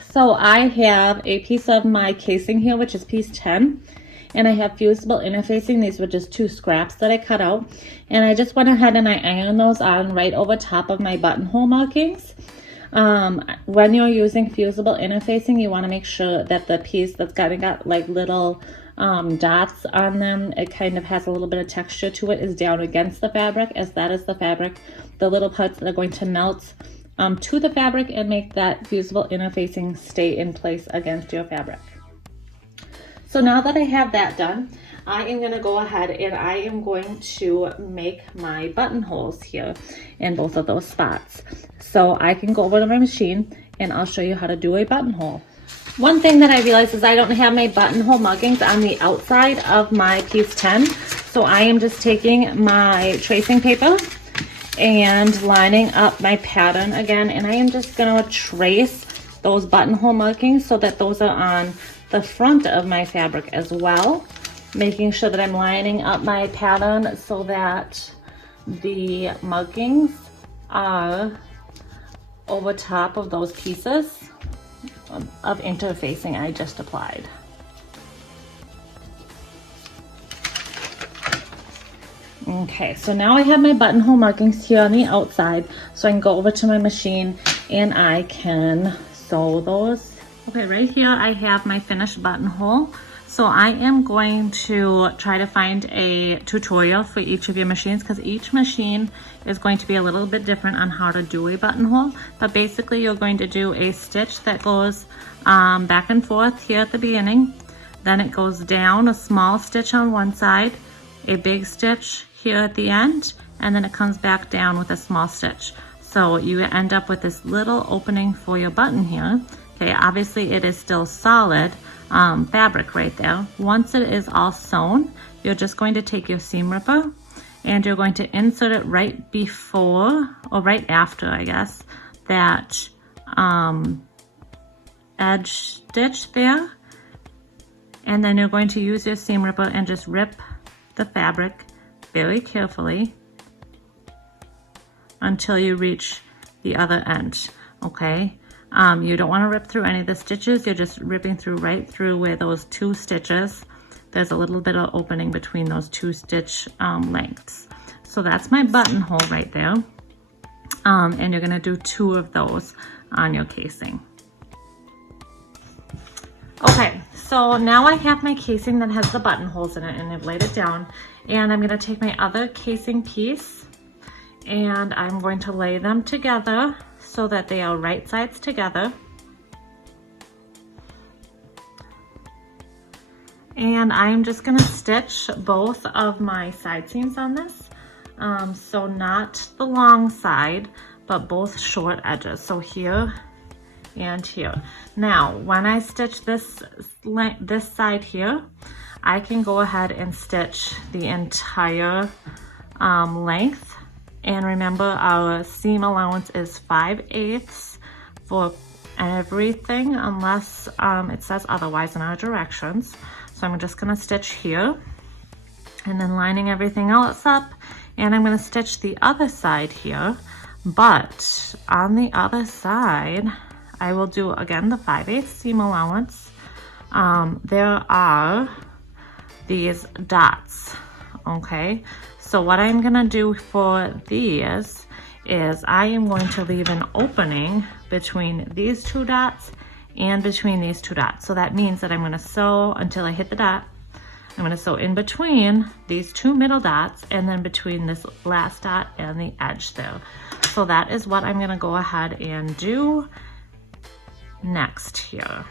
So I have a piece of my casing here, which is piece 10. And I have fusible interfacing. These were just 2 scraps that I cut out. And I just went ahead and I ironed those on right over top of my buttonhole markings. When you're using fusible interfacing, you want to make sure that the piece that's got like little dots on them, it kind of has a little bit of texture to it, is down against the fabric, as that is the fabric, the little parts that are going to melt to the fabric and make that fusible interfacing stay in place against your fabric. So now that I have that done, I am going to go ahead and I am going to make my buttonholes here in both of those spots. So I can go over to my machine and I'll show you how to do a buttonhole. One thing that I realized is I don't have my buttonhole markings on the outside of my piece 10. So I am just taking my tracing paper and lining up my pattern again, and I am just going to trace those buttonhole markings so that those are on the front of my fabric as well, making sure that I'm lining up my pattern so that the markings are over top of those pieces of interfacing I just applied. Okay, so now I have my buttonhole markings here on the outside, so I can go over to my machine and I can sew those. Okay, right here I have my finished buttonhole. So I am going to try to find a tutorial for each of your machines, because each machine is going to be a little bit different on how to do a buttonhole. But basically you're going to do a stitch that goes back and forth here at the beginning. Then it goes down, a small stitch on one side, a big stitch here at the end, and then it comes back down with a small stitch. So you end up with this little opening for your button here. Okay, obviously it is still solid fabric right there. Once it is all sewn, you're just going to take your seam ripper and you're going to insert it right before, or right after, I guess, that edge stitch there. And then you're going to use your seam ripper and just rip the fabric very carefully until you reach the other end, okay? You don't want to rip through any of the stitches. You're just ripping through right through where those 2 stitches, there's a little bit of opening between those 2 stitch lengths. So that's my buttonhole right there. And you're going to do 2 of those on your casing. Okay, so now I have my casing that has the buttonholes in it, and I've laid it down. And I'm going to take my other casing piece and I'm going to lay them together so that they are right sides together. And I'm just going to stitch both of my side seams on this. So not the long side, but both short edges. So here and here. Now, when I stitch this side here, I can go ahead and stitch the entire length. And remember, our seam allowance is 5/8 for everything, unless it says otherwise in our directions. So I'm just going to stitch here and then lining everything else up, and I'm going to stitch the other side here. But on the other side, I will do again the 5/8 seam allowance. There are these dots, okay? So what I'm gonna do for these is I am going to leave an opening between these 2 dots and between these 2 dots. So that means that I'm gonna sew until I hit the dot. I'm gonna sew in between these 2 middle dots and then between this last dot and the edge there. So that is what I'm gonna go ahead and do next here.